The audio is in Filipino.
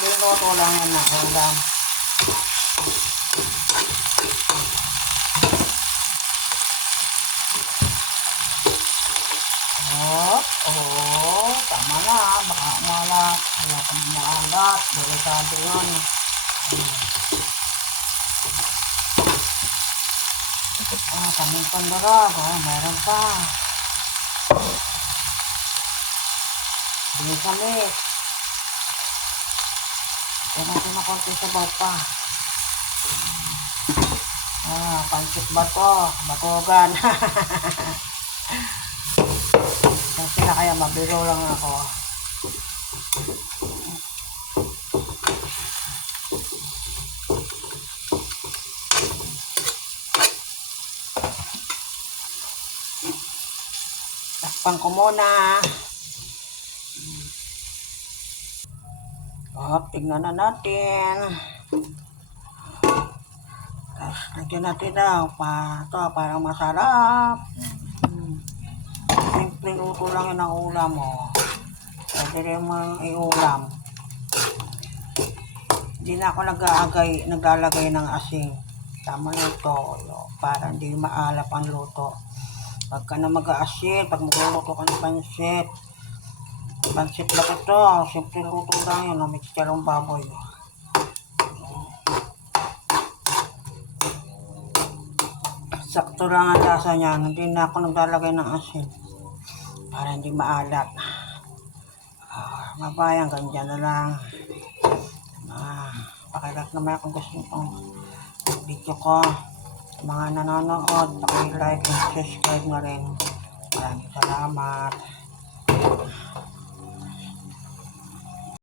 simple luto lang yan na ulam. Tama na, baka umalat. Wala ka maalat, delikado yun. Kaming pandarag, meron pa. Hindi kami. Ito natin na konti sa bata. Pancit bato, batugan. Kasi na kaya mabiro lang ako. Takpan ko muna. Tignan na natin. Tapos lagyan natin daw ito para masarap. Simple luto lang yun ang ulam mo. Pwede rin mo iulam. Hindi na ako naglalagay ng asin. Tama na ito. Para hindi maalap ang luto. Pagka na mag-aasin, pag magluluto ka ng pansit. Pansit lang ito. Simple luto lang yun. May chicharong baboy. Sakto lang ang lasa niya. Hindi na ako naglalagay ng asin. Para hindi maalat. Mabayan, ganyan na lang. Pakilike naman kung gusto nyo video ko. Sa mga nanonood, pakilike and subscribe na rin. Maraming salamat.